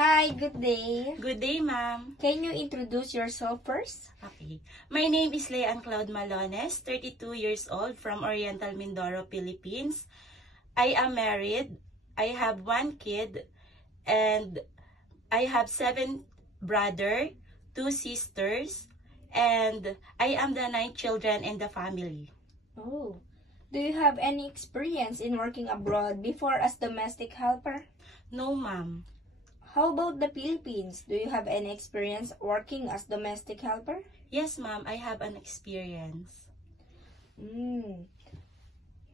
Hi, good day. Good day, ma'am. Can you introduce yourself first? Okay. My name is Leanne Cloud Malones, 32 years old, from Oriental Mindoro, Philippines. I am married. I have one kid, and I have 7 brothers, 2 sisters, and I am the 9th children in the family. Oh. Do you have any experience in working abroad before as domestic helper? No, ma'am. How about the Philippines? Do you have any experience working as domestic helper? Yes, ma'am. I have an experience.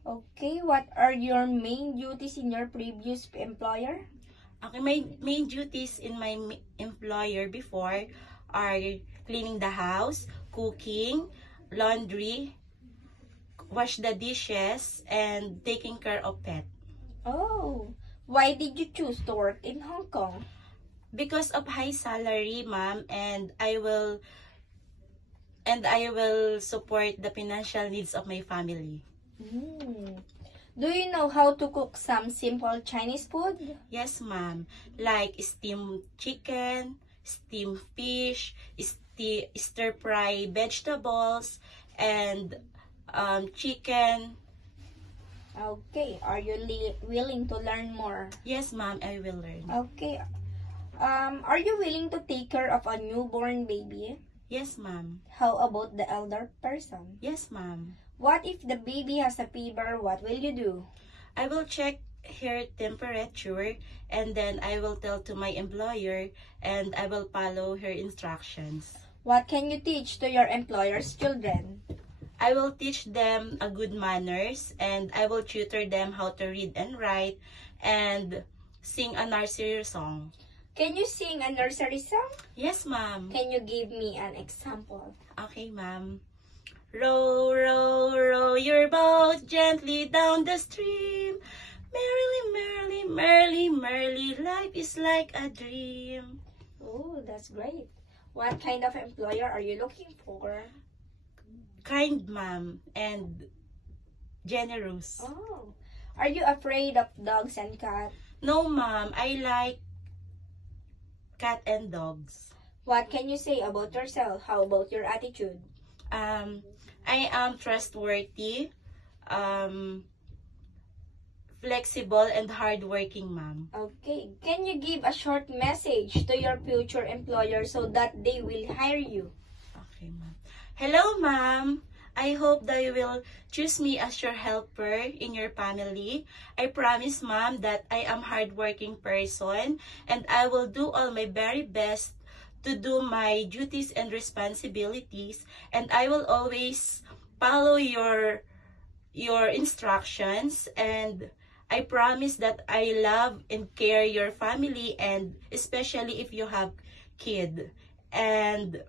Okay, what are your main duties in your previous employer? Okay, my main duties in my employer before are cleaning the house, cooking, laundry, wash the dishes, and taking care of pet. Oh, why did you choose to work in Hong Kong? Because of high salary, ma'am, and I will support the financial needs of my family. Do you know how to cook some simple Chinese food? Yes, ma'am. Like steamed chicken, steamed fish, stir-fry vegetables, and chicken. Okay, are you willing to learn more? Yes, ma'am, I will learn. Okay. Are you willing to take care of a newborn baby? Yes, ma'am. How about the elder person? Yes, ma'am. What if the baby has a fever? What will you do? I will check her temperature, and then I will tell to my employer, and I will follow her instructions. What can you teach to your employer's children? I will teach them a good manners, and I will tutor them how to read and write, and sing a nursery song. Can you sing a nursery song? Yes, ma'am. Can you give me an example? Okay, ma'am. Row, row, row your boat gently down the stream. Merrily, merrily, merrily, merrily, life is like a dream. Oh, that's great. What kind of employer are you looking for? Kind, ma'am, and generous. Oh, are you afraid of dogs and cats? No, ma'am, I like cat and dogs. What can you say about yourself? How about your attitude? I am trustworthy, flexible, and hardworking, ma'am. Okay, can you give a short message to your future employer so that they will hire you? Okay, ma'am. Hello, ma'am. I hope that you will choose me as your helper in your family. I promise, ma'am, that I am hardworking person, and I will do all my very best to do my duties and responsibilities, and I will always follow your instructions, and I promise that I love and care your family, and especially if you have kid. And